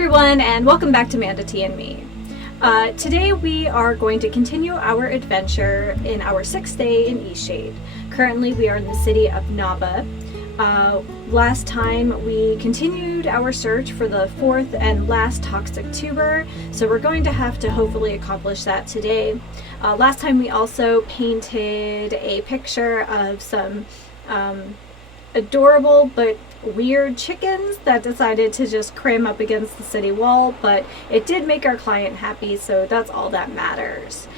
everyone, and welcome back to Manda T and Me. Today we are going to continue our adventure in our 6th day in Eastshade. Currently we are in the city of Nava. Last time we continued our search for the 4th and last toxic tuber, so we're going to have to hopefully accomplish that today. Last time we also painted a picture of some adorable but weird chickens that decided to just cram up against the city wall, but it did make our client happy, so that's all that matters.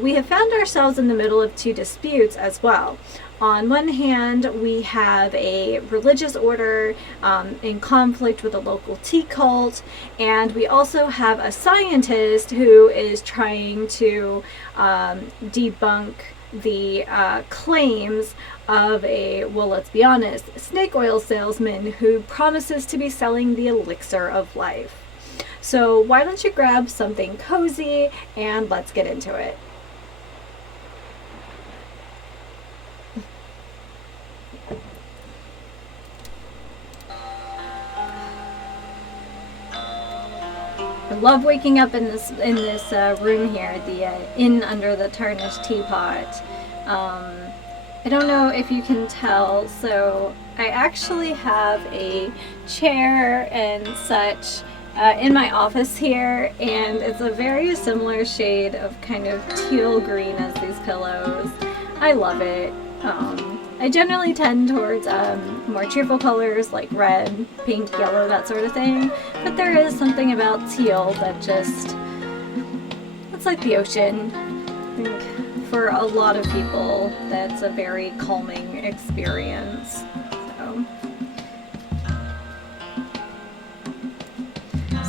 We have found ourselves in the middle of 2 disputes as well. On one hand, we have a religious order in conflict with a local tea cult, and we also have a scientist who is trying to debunk the claims of a, well, let's be honest, snake oil salesman who promises to be selling the elixir of life. So why don't you grab something cozy and let's get into it. I love waking up in this room here, the inn under the tarnished teapot. I don't know if you can tell, so I actually have a chair and such in my office here, and it's a very similar shade of kind of teal green as these pillows. I love it. I generally tend towards more cheerful colors like red, pink, yellow, that sort of thing, but there is something about teal that just, it's like the ocean. I think for a lot of people that's a very calming experience.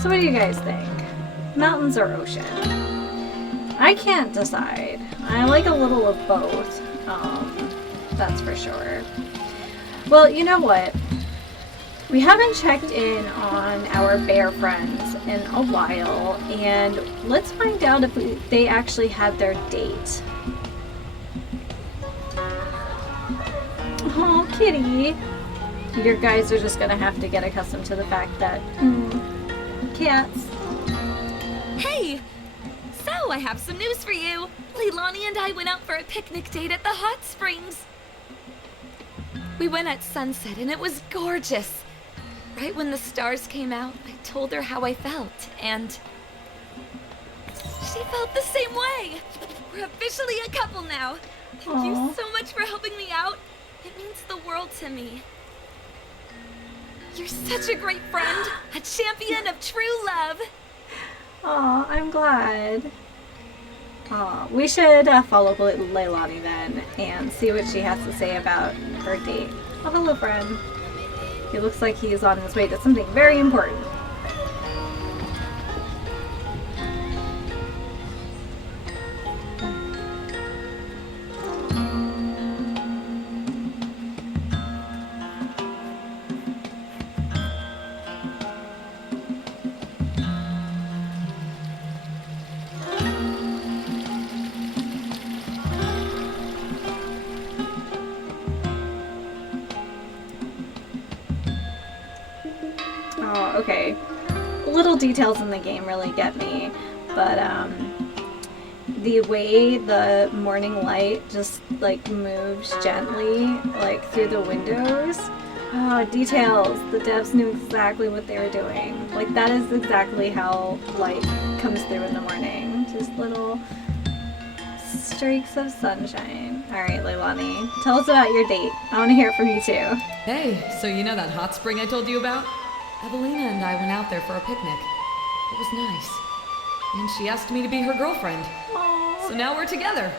So what do you guys think? Mountains or ocean? I can't decide. I like a little of both. That's for sure. Well, you know what? We haven't checked in on our bear friends in a while, and let's find out if they actually had their date. Oh, kitty. Your guys are just gonna have to get accustomed to the fact that, cats. Hey! So, I have some news for you. Leilani and I went out for a picnic date at the hot springs. We went at sunset and it was gorgeous. Right when the stars came out, I told her how I felt, and she felt the same way. We're officially a couple now. Thank you so much for helping me out. It means the world to me. You're such a great friend, a champion of true love. Aw, I'm glad. Aw, we should follow Leilani then and see what she has to say about her date. Oh, hello, friend. He looks like he is on his way to something very important. Okay, little details in the game really get me, but the way the morning light just like moves gently like through the windows, details. The devs knew exactly what they were doing. Like, that is exactly how light comes through in the morning, just little streaks of sunshine. Alright, Leilani, tell us about your date. I want to hear it from you too. Hey, so you know that hot spring I told you about? Evelina and I went out there for a picnic. It was nice. And she asked me to be her girlfriend. Aww. So now we're together.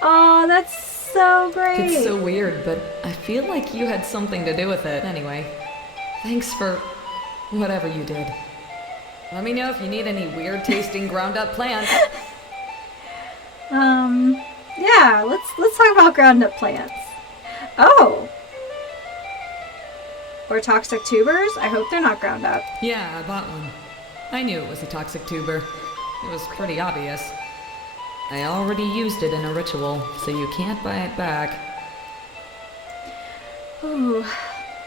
Oh, that's so great. It's so weird, but I feel like you had something to do with it. Anyway, thanks for whatever you did. Let me know if you need any weird tasting ground up plants. Yeah, let's talk about ground up plants. Oh. Or toxic tubers? I hope they're not ground up. Yeah, I bought one. I knew it was a toxic tuber. It was pretty obvious. I already used it in a ritual, so you can't buy it back. Ooh,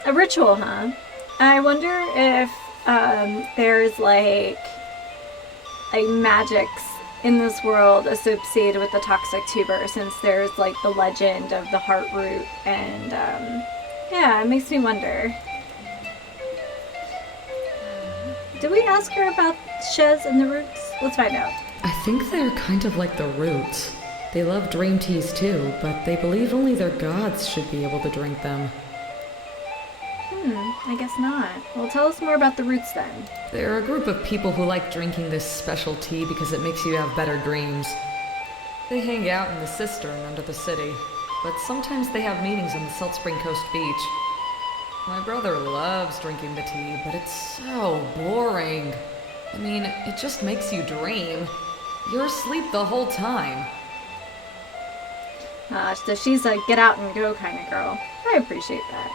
a ritual, huh? I wonder if there's like magics in this world associated with the toxic tuber, since there's like the legend of the heart root, and yeah, it makes me wonder. Did we ask her about Shez and the roots? Let's find out. I think they're kind of like the roots. They love dream teas too, but they believe only their gods should be able to drink them. I guess not. Well, tell us more about the roots then. They're a group of people who like drinking this special tea because it makes you have better dreams. They hang out in the cistern under the city, but sometimes they have meetings on the Salt Spring Coast beach. My brother loves drinking the tea, but it's so boring. I mean, it just makes you dream. You're asleep the whole time. So she's a get out and go kind of girl. I appreciate that.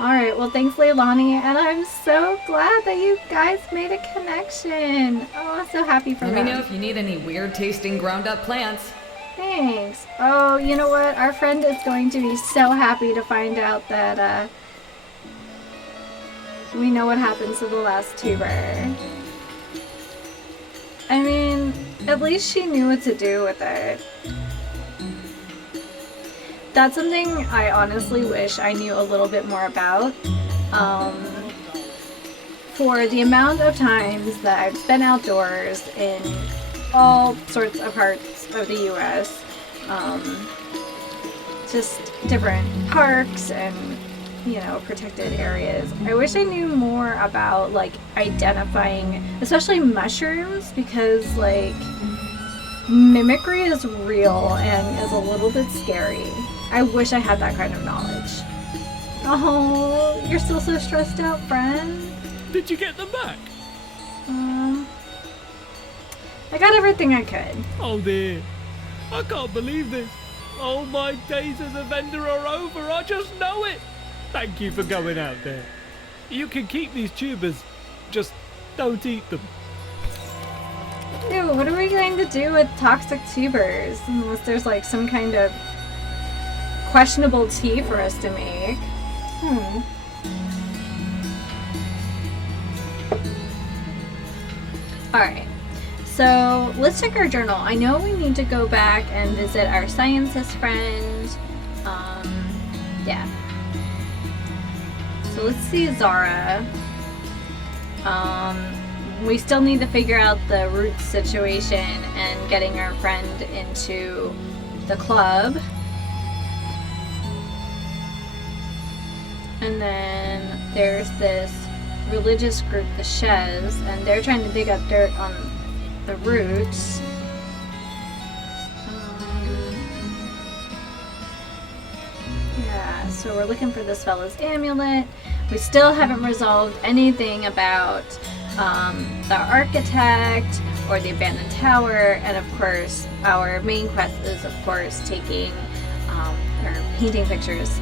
Alright, well thanks Leilani, and I'm so glad that you guys made a connection. Oh, I'm so happy for Let them. me know if you need any weird tasting ground up plants. Thanks. Oh, you know what? Our friend is going to be so happy to find out that we know what happens to the last tuber. I mean, at least she knew what to do with it. That's something I honestly wish I knew a little bit more about. For the amount of times that I've spent outdoors in all sorts of parts of the US, just different parks and, you know, protected areas, I wish I knew more about like identifying, especially mushrooms, because like mimicry is real and is a little bit scary. I wish I had that kind of knowledge. Oh, you're still so stressed out, friend. Did you get them back? I got everything I could. Oh dear. I can't believe this. All my days as a vendor are over. I just know it. Thank you for going out there. You can keep these tubers. Just don't eat them. Ew, what are we going to do with toxic tubers? Unless there's like some kind of questionable tea for us to make. Alright, so let's check our journal. I know we need to go back and visit our scientist friend. Yeah. So let's see Zara. We still need to figure out the root situation and getting our friend into the club. And then there's this religious group, the Shez, and they're trying to dig up dirt on the roots. Yeah, so we're looking for this fella's amulet. We still haven't resolved anything about the architect or the abandoned tower, and of course our main quest is of course taking or painting pictures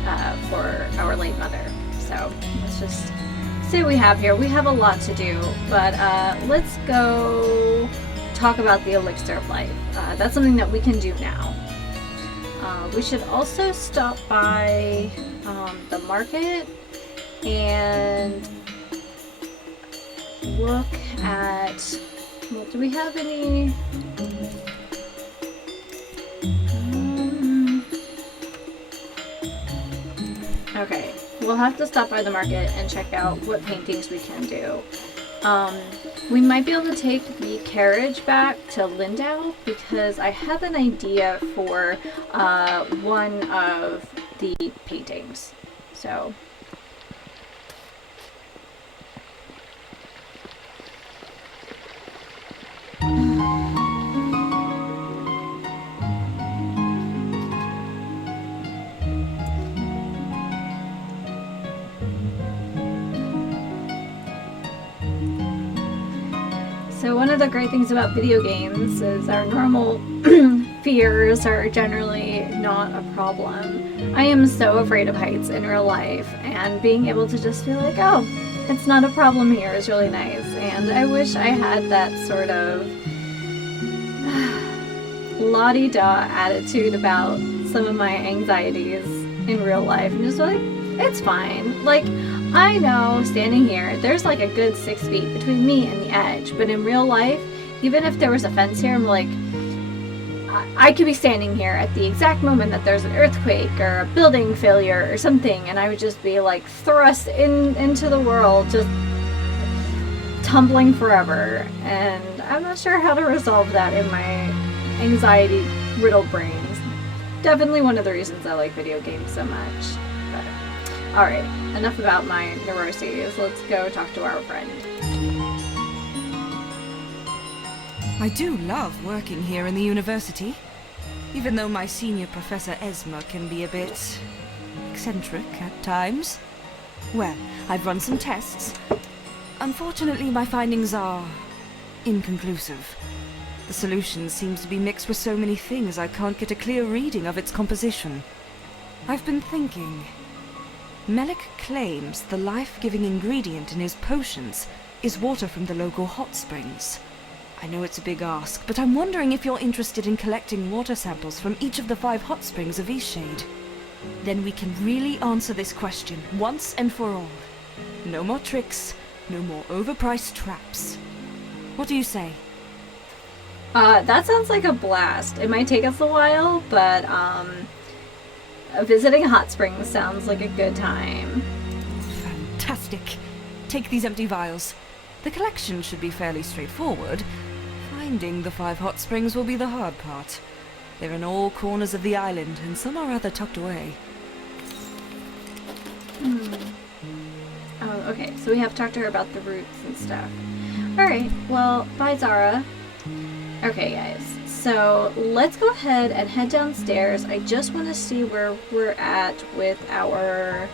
for our late mother. So let's just see what we have here. We have a lot to do, but let's go talk about the elixir of life. That's something that we can do now. We should also stop by the market and look at, well, do we have any okay, we'll have to stop by the market and check out what paintings we can do. We might be able to take the carriage back to Lyndow because I have an idea for one of the paintings. So one of the great things about video games is our normal fears are generally not a problem. I am so afraid of heights in real life, and being able to just feel like, oh, it's not a problem here is really nice. And I wish I had that sort of la-di-da attitude about some of my anxieties in real life, and just like, It's fine. Like, I know standing here, there's like a good 6 feet between me and the edge, but in real life, even if there was a fence here, I'm like, I could be standing here at the exact moment that there's an earthquake or a building failure or something, and I would just be like thrust into the world, just tumbling forever. And I'm not sure how to resolve that in my anxiety-riddled brains. Definitely one of the reasons I like video games so much. But, alright, enough about my neuroses. Let's go talk to our friend. I do love working here in the university, even though my senior professor Esma can be a bit eccentric at times. Well, I've run some tests. Unfortunately, my findings are inconclusive. The solution seems to be mixed with so many things I can't get a clear reading of its composition. I've been thinking. Melik claims the life-giving ingredient in his potions is water from the local hot springs. I know it's a big ask, but I'm wondering if you're interested in collecting water samples from each of the 5 hot springs of Eastshade. Then we can really answer this question once and for all. No more tricks, no more overpriced traps. What do you say? That sounds like a blast. It might take us a while, but, visiting a hot springs sounds like a good time. Fantastic. Take these empty vials. The collection should be fairly straightforward. Finding the 5 hot springs will be the hard part. They're in all corners of the island, and some are rather tucked away. Oh, okay, so we have to talk to her about the roots and stuff. Alright, well, bye Zara. Okay, guys, so let's go ahead and head downstairs. I just want to see where we're at with our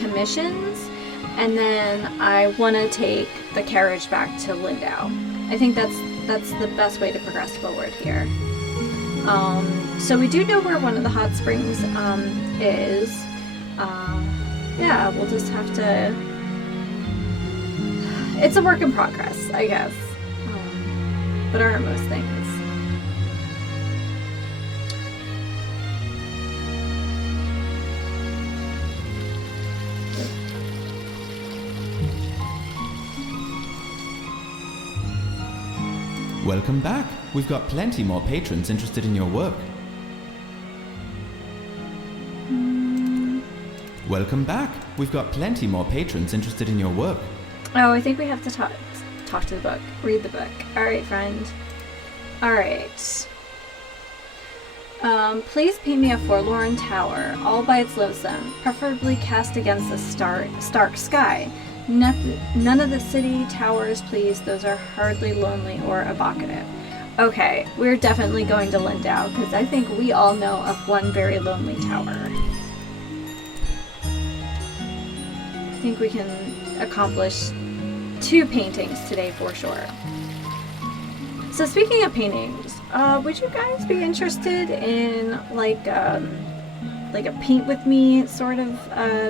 commissions, and then I want to take the carriage back to Lyndow. I think that's the best way to progress forward here. So we do know where one of the hot springs is. Yeah, we'll just have to... It's a work in progress, I guess. But aren't most things. Welcome back. We've got plenty more patrons interested in your work. Welcome back. We've got plenty more patrons interested in your work. Oh, I think we have to talk to the book. Read the book. Alright, friend. Alright. Please paint me a forlorn tower, all by its lonesome, preferably cast against a stark sky. None of the city towers, please. Those are hardly lonely or evocative. Okay, we're definitely going to Lyndow, because I think we all know of one very lonely tower. I think we can accomplish 2 paintings today for sure. So speaking of paintings, would you guys be interested in like a paint with me sort of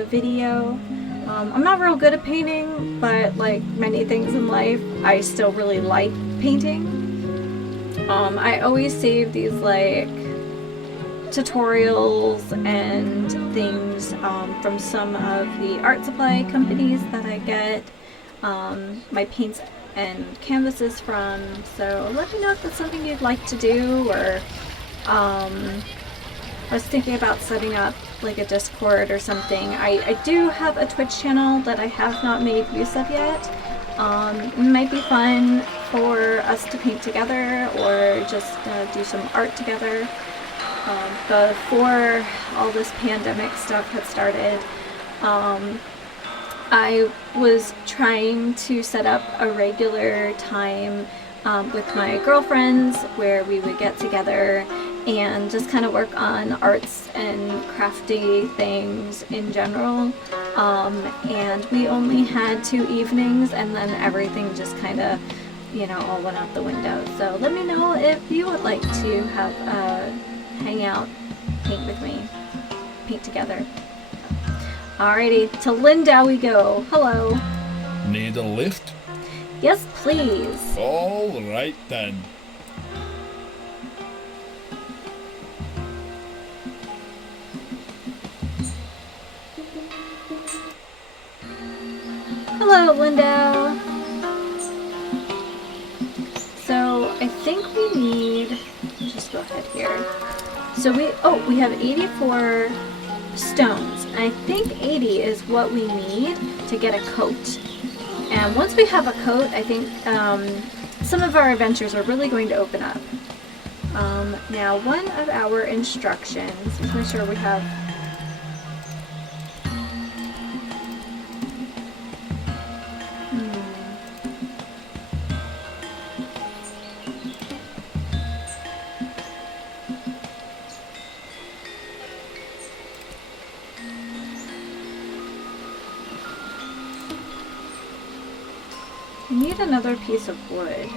video? I'm not real good at painting, but like many things in life, I still really like painting. I always save these like tutorials and things from some of the art supply companies that I get my paints and canvases from, so let me know if that's something you'd like to do, or I was thinking about setting up like a Discord or something. I do have a Twitch channel that I have not made use of yet. It might be fun for us to paint together or just do some art together. Before all this pandemic stuff had started, I was trying to set up a regular time with my girlfriends where we would get together and just kind of work on arts and crafty things in general. And we only had 2 evenings, and then everything just kind of, you know, all went out the window. So let me know if you would like to have hang out, paint with me, paint together. Alrighty, to Lyndow we go. Hello. Need a lift? Yes, please. All right then. Hello, Lyndow. So I think we need, just go ahead here. So we have 84 stones. I think 80 is what we need to get a coat. And once we have a coat, I think some of our adventures are really going to open up. Now, one of our instructions, let's make sure we have... We need another piece of wood.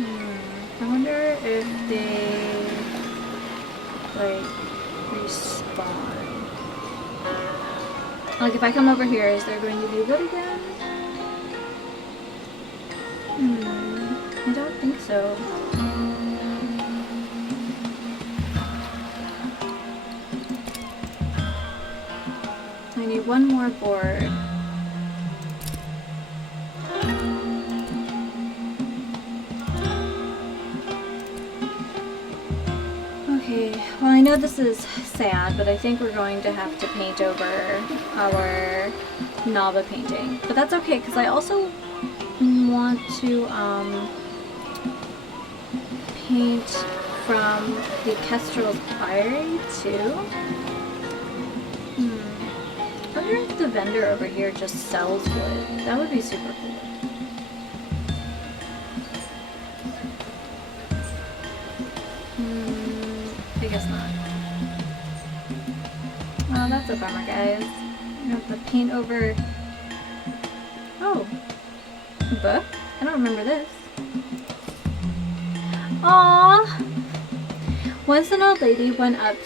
I wonder if they, like, respawn. Like, if I come over here, is there going to be wood again? I don't think so. I need one more board. Okay, well I know this is sad, but I think we're going to have to paint over our Nava painting. But that's okay, because I also want to paint from the Kestrels Diary too. I wonder if the vendor over here just sells wood. That would be super cool. I guess not. Well, that's a bummer, guys. I have to paint over... Oh. A book? I don't remember this. Aww! Once an old lady went up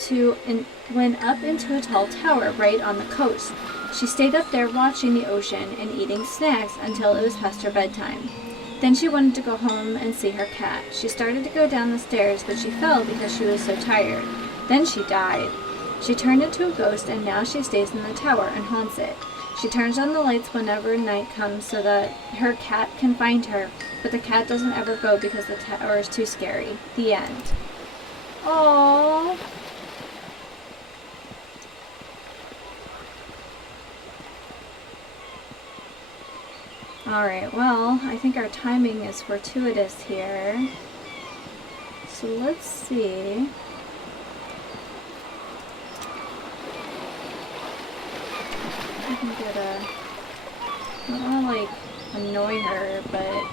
into a tall tower right on the coast. She stayed up there watching the ocean and eating snacks until it was past her bedtime. Then she wanted to go home and see her cat. She started to go down the stairs, but she fell because she was so tired. Then she died. She turned into a ghost, and now she stays in the tower and haunts it. She turns on the lights whenever night comes so that her cat can find her, but the cat doesn't ever go because the tower is too scary. The end. Aww. Alright, well, I think our timing is fortuitous here. So let's see. I can get a... I don't want to, like, annoy her, but...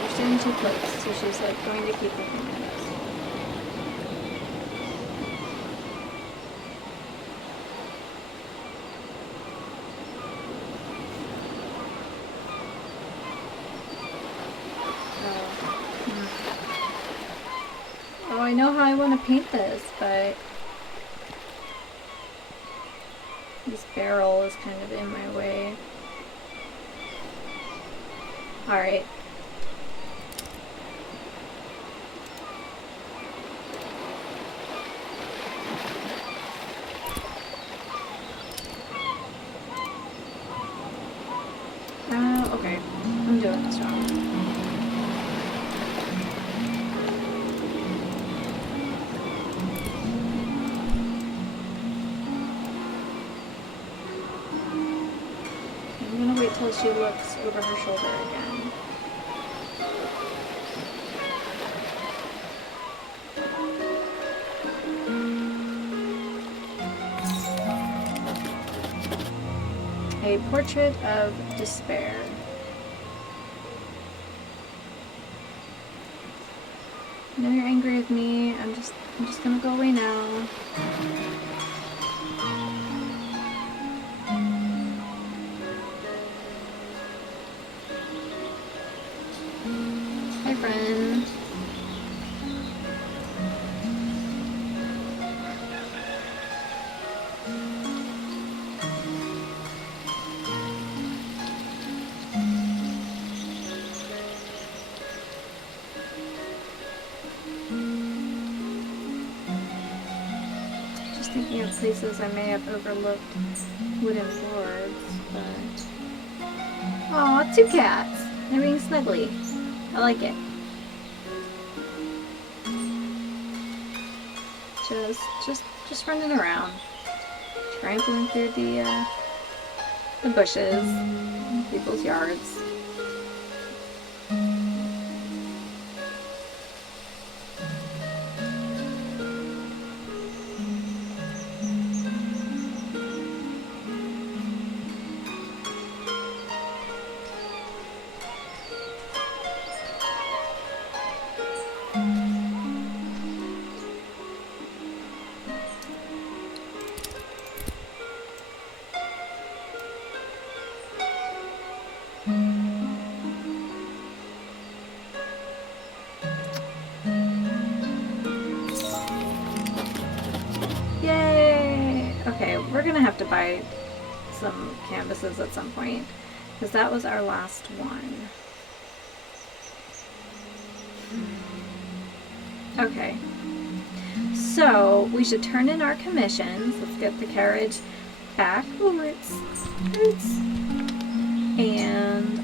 We're staying too close, so she's, like, going to keep thinking of this. Oh, I know how I want to paint this, but this barrel is kind of in my way. Alright. Okay. I'm doing this wrong. I'm gonna wait till she looks over her shoulder again. A portrait of despair. I know you're angry with me. I'm just gonna go away now. Hi, friend. Thinking of places I may have overlooked wooden boards, but... Aw, 2 cats! They're being snuggly. I like it. Just running around. Trampling through the bushes, people's yards. Yay! Okay, we're gonna have to buy some canvases at some point, because that was our last one. Okay. So, we should turn in our commissions. Let's get the carriage back. Oh, roots. Roots. And,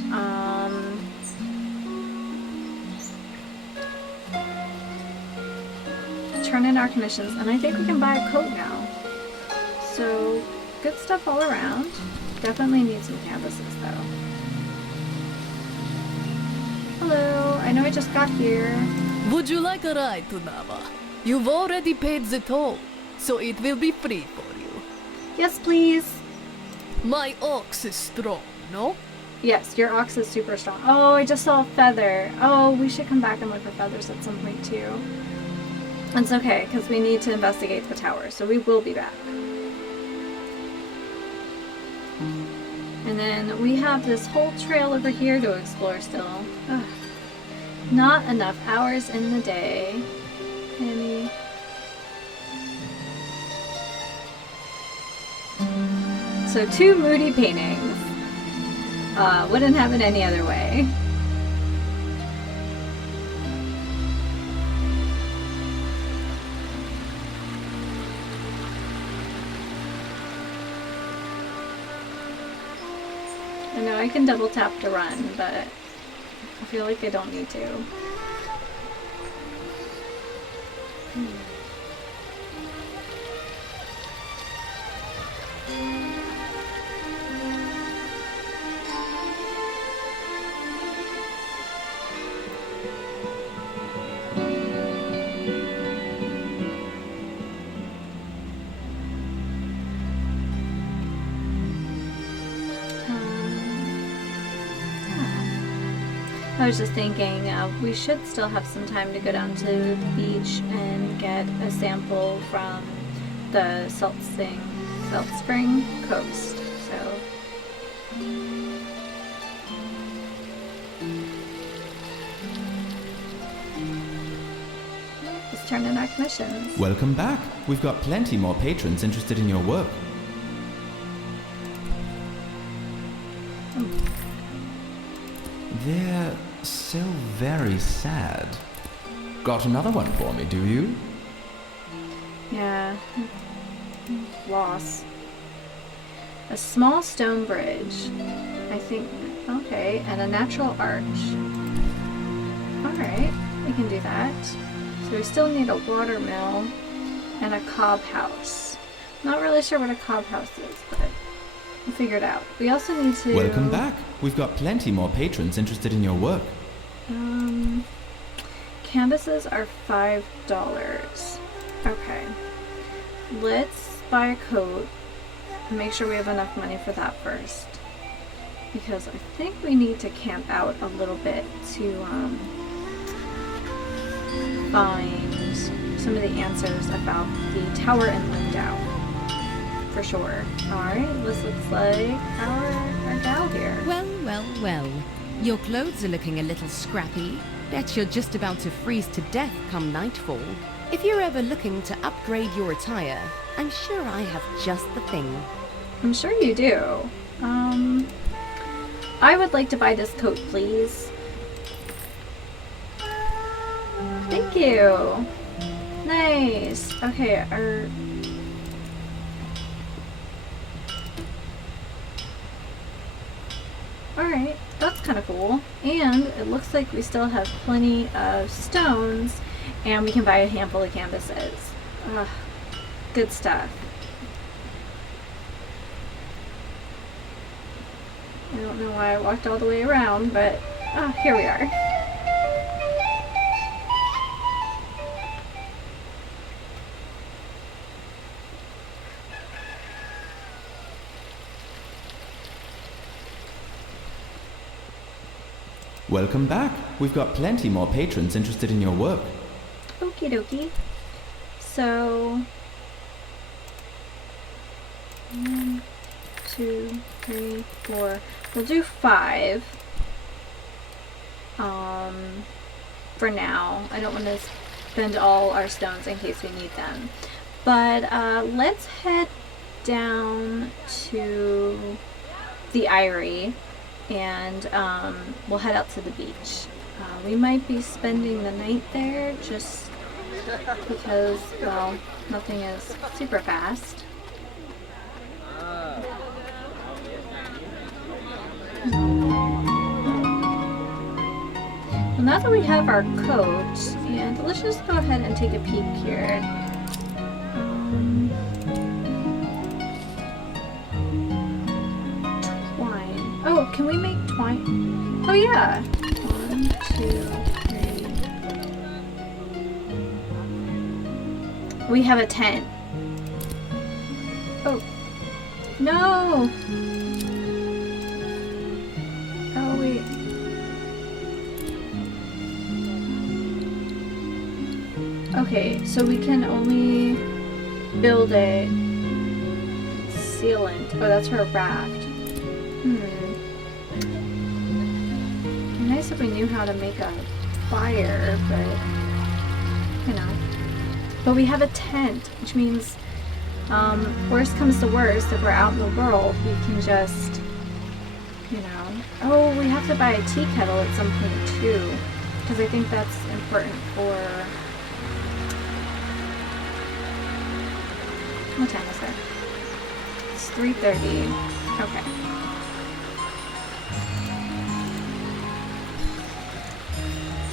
turn in our commissions, and I think we can buy a coat now. So, good stuff all around. Definitely need some canvases though. Hello, I know I just got here. Would you like a ride to Nava? You've already paid the toll, so it will be free for you. Yes, please. My ox is strong, no? Yes, your ox is super strong. Oh, I just saw a feather. Oh, we should come back and look for feathers at some point too. It's okay, because we need to investigate the tower, so we will be back. And then we have this whole trail over here to explore still. Ugh. Not enough hours in the day. Any... So 2 moody paintings. Wouldn't have it any other way. I know I can double tap to run, but I feel like I don't need to. I was just thinking we should still have some time to go down to the beach and get a sample from the Salt Spring coast. So let's turn in our commissions. Welcome back. We've got plenty more patrons interested in your work. They're so very sad. Got another one for me, do you? Yeah. Loss. A small stone bridge. I think. Okay, and a natural arch. Alright, we can do that. So we still need a water mill and a cob house. Not really sure what a cob house is, but we'll figure it out. We also need to... Welcome back. We've got plenty more patrons interested in your work. Canvases are $5. Okay. Let's buy a coat and make sure we have enough money for that first. Because I think we need to camp out a little bit to find some of the answers about the tower in Lyndow. For sure. Alright, this looks like our gal here. Well, well, well. Your clothes are looking a little scrappy. Bet you're just about to freeze to death come nightfall. If you're ever looking to upgrade your attire, I'm sure I have just the thing. I'm sure you do. I would like to buy this coat, please. Thank you. Nice. Okay, alright, that's kind of cool. And it looks like we still have plenty of stones, and we can buy a handful of canvases. Ugh, good stuff. I don't know why I walked all the way around, but here we are. Welcome back. We've got plenty more patrons interested in your work. Okie dokie. So 1, 2, 3, 4. We'll do 5. For now. I don't want to spend all our stones in case we need them. But let's head down to the Eyrie, and we'll head out to the beach. We might be spending the night there just because, well, nothing is super fast. Well, now that we have our coat, and let's just go ahead and take a peek here. Twine. Oh, can we make twine? Oh yeah. 1, 2, 3. We have a tent. Oh. No! Oh, wait. Okay, so we can only build a sealant. Oh, that's for a raft. It'd be nice if we knew how to make a fire, but, you know. But we have a tent, which means, worst comes to worst, if we're out in the world, we can just, you know. Oh, we have to buy a tea kettle at some point, too, because I think that's important for... What time is it? It's 3:30. Okay.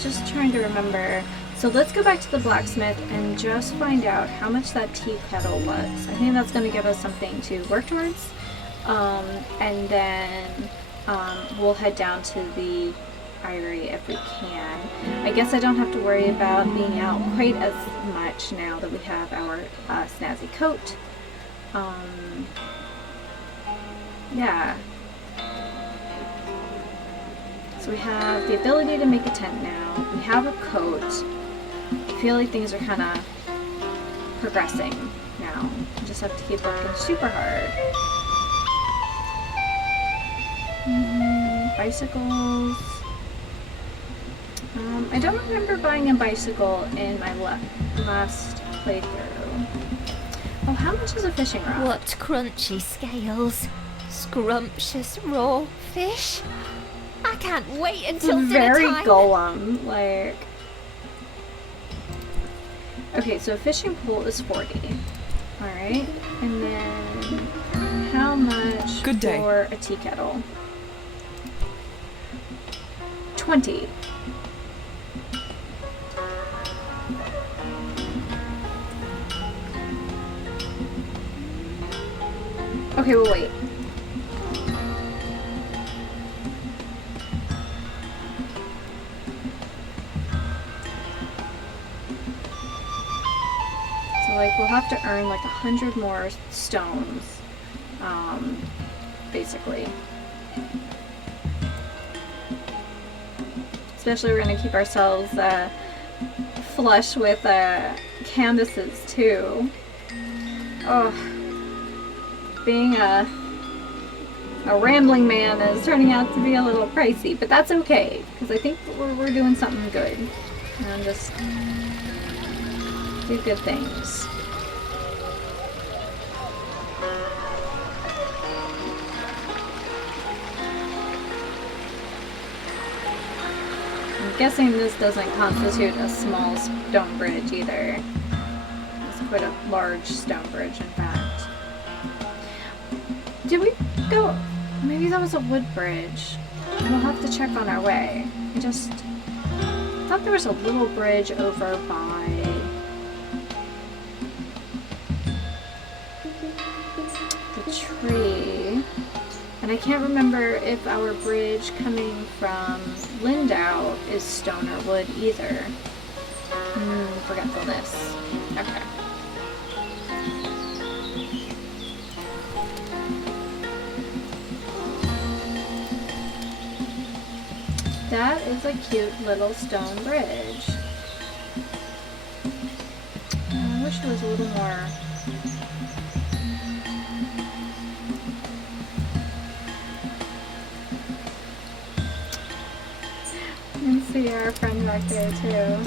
Just trying to remember. So let's go back to the blacksmith and just find out how much that tea kettle was. I think that's going to give us something to work towards. And then we'll head down to the Eyrie if we can. I guess I don't have to worry about being out quite as much now that we have our snazzy coat. Yeah. So we have the ability to make a tent now. We have a coat. I feel like things are kind of progressing now. We just have to keep working super hard. Bicycles. I don't remember buying a bicycle in my last playthrough. Oh, how much is a fishing rod? What crunchy scales. Scrumptious raw fish. I can't wait until it's dinner very time. Golem, like. Okay, so a fishing pole is 40. Alright. And then how much Good day. for a tea kettle? 20. Okay, well, wait. So, like, we'll have to earn, like, 100 more stones, basically. Especially we're going to keep ourselves flush with canvases, too. Oh. Being a rambling man is turning out to be a little pricey, but that's okay, because I think we're doing something good. And just do good things. I'm guessing this doesn't constitute a small stone bridge either. It's quite a large stone bridge, in fact. Did we go? Maybe that was a wood bridge. We'll have to check on our way. I just thought there was a little bridge over by the tree. And I can't remember if our bridge coming from Lyndow is stone or wood either. Forgetfulness. Okay. That is a cute little stone bridge. I wish it was a little more. You can see our friend back there too.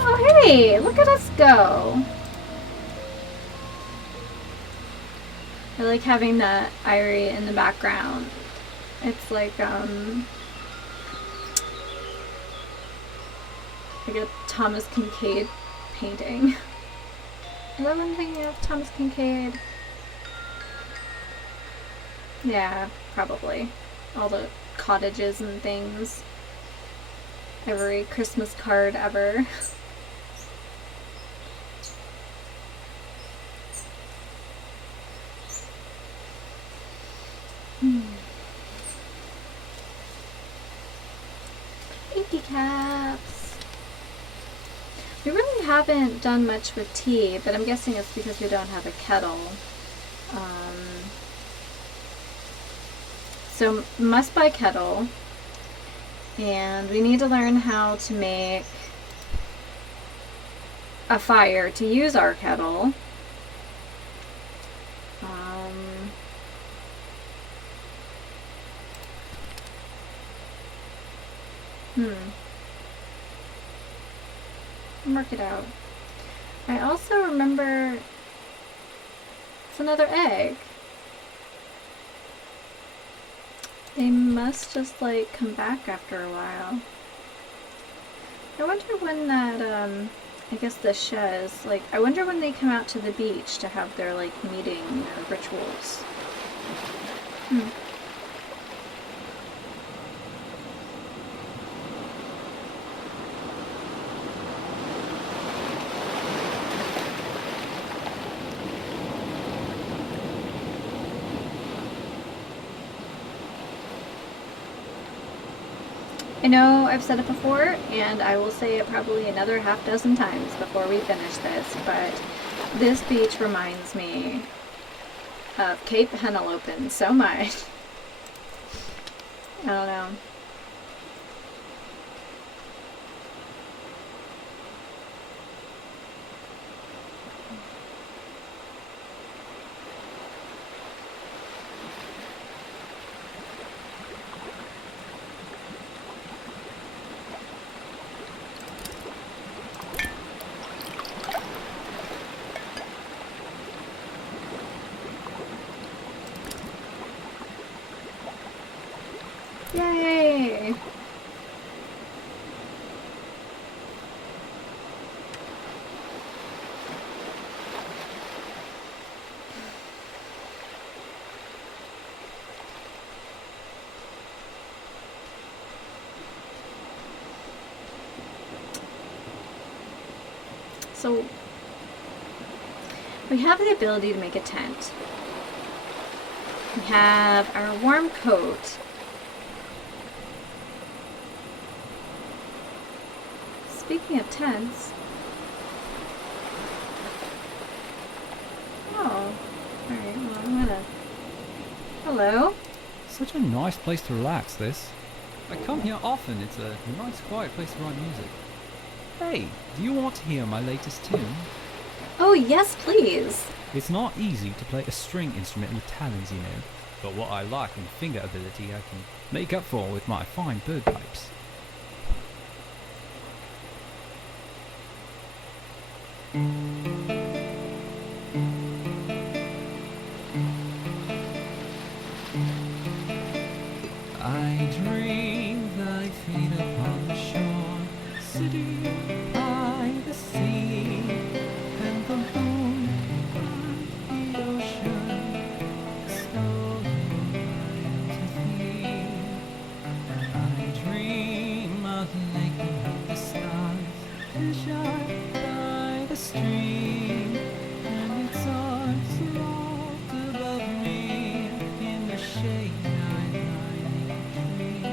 Oh hey, look at us go. I like having that Irie in the background. It's like a Thomas Kincaid painting. Is that one thinking of Thomas Kincaid? Yeah, probably. All the cottages and things. Every Christmas card ever. Inky caps. We really haven't done much with tea, but I'm guessing it's because we don't have a kettle. So must buy kettle, and we need to learn how to make a fire to use our kettle. Work it out. I also remember it's another egg. They must just like come back after a while. I wonder when that I guess the Shez, like I wonder when they come out to the beach to have their like meeting rituals. I know I've said it before, and I will say it probably another half dozen times before we finish this, but this beach reminds me of Cape Henlopen so much. I don't know. Yay! So, we have the ability to make a tent. We have our warm coat. Speaking of tents. Oh. Alright, well, I'm gonna... Hello? Such a nice place to relax, this. I come here often. It's a nice, quiet place to write music. Hey, do you want to hear my latest tune? Oh, yes, please. It's not easy to play a string instrument with talons, you know. But what I lack in finger ability, I can make up for with my fine bird pipes. I dream thy feet upon the shore, sitting by the sea, and the moon stream, and its arms aloft above me. In the shade I lie and dream.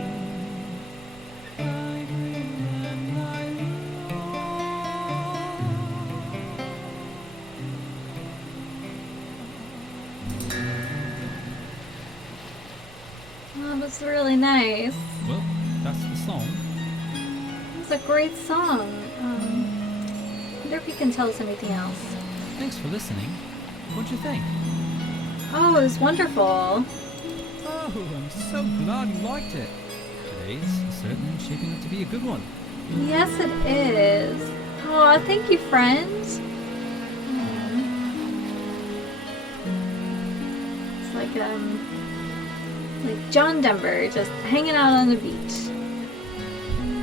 I dream and I That was really nice. Well, that's the song. It was a great song. I wonder if you can tell us anything else. Thanks for listening. What'd you think? Oh, it was wonderful. Oh, I'm so glad you liked it. Today's certainly shaping up to be a good one. Yes, it is. Oh, thank you, friend. It's like John Denver just hanging out on the beach.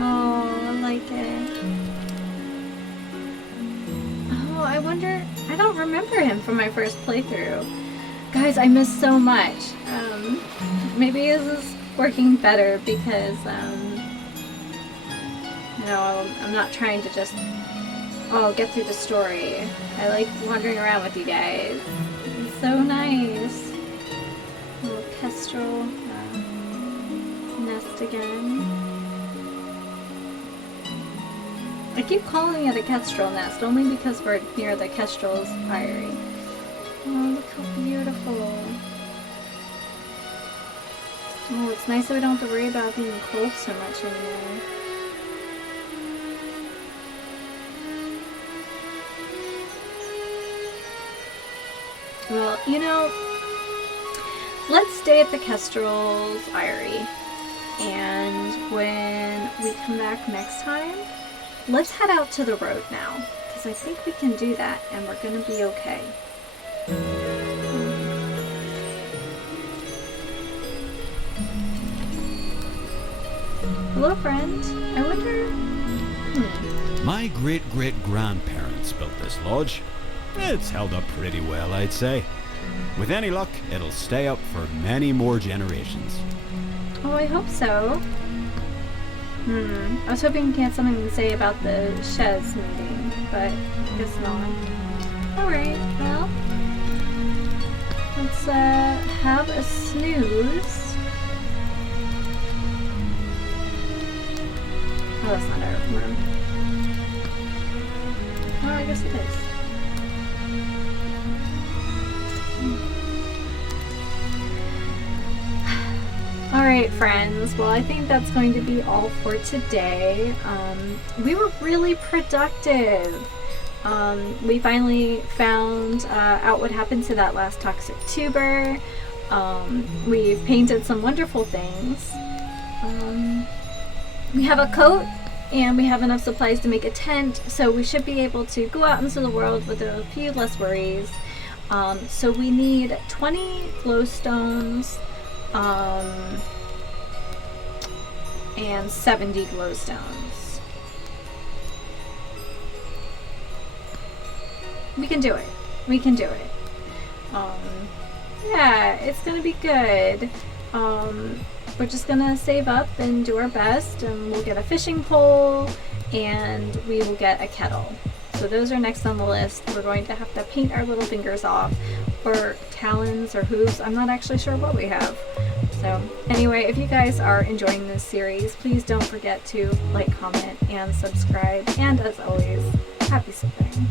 Oh, I like it. Oh, I wonder. I don't remember him from my first playthrough. Guys, I missed so much. Maybe this is working better because, I'm not trying to just, get through the story. I like wandering around with you guys. It's so nice. Little kestrel nest again. I keep calling it a kestrel nest only because we're near the Kestrels Diary. Oh, look how beautiful. Oh, it's nice that we don't have to worry about being cold so much anymore. Well, let's stay at the Kestrels Diary. And when we come back next time, let's head out to the road now. Because I think we can do that and we're going to be okay. Hello, friend. I wonder... My great-great-grandparents built this lodge. It's held up pretty well, I'd say. With any luck, it'll stay up for many more generations. Oh, I hope so. I was hoping you had something to say about the Chez meeting, but I guess not. Alright, well, let's have a snooze. Oh, that's not our room. Oh, I guess it is. Alright, friends. Well, I think that's going to be all for today. We were really productive. We finally found out what happened to that last toxic tuber. We've painted some wonderful things. We have a coat and we have enough supplies to make a tent, so we should be able to go out into the world with a few less worries. So we need 20 glowstones and 70 glowstones. We can do it. We can do it. Yeah, it's gonna be good. We're just gonna save up and do our best, and we'll get a fishing pole and we will get a kettle. So those are next on the list. We're going to have to paint our little fingers off, or talons or hooves. I'm not actually sure what we have. So anyway, if you guys are enjoying this series, please don't forget to like, comment, and subscribe. And as always, happy slipping.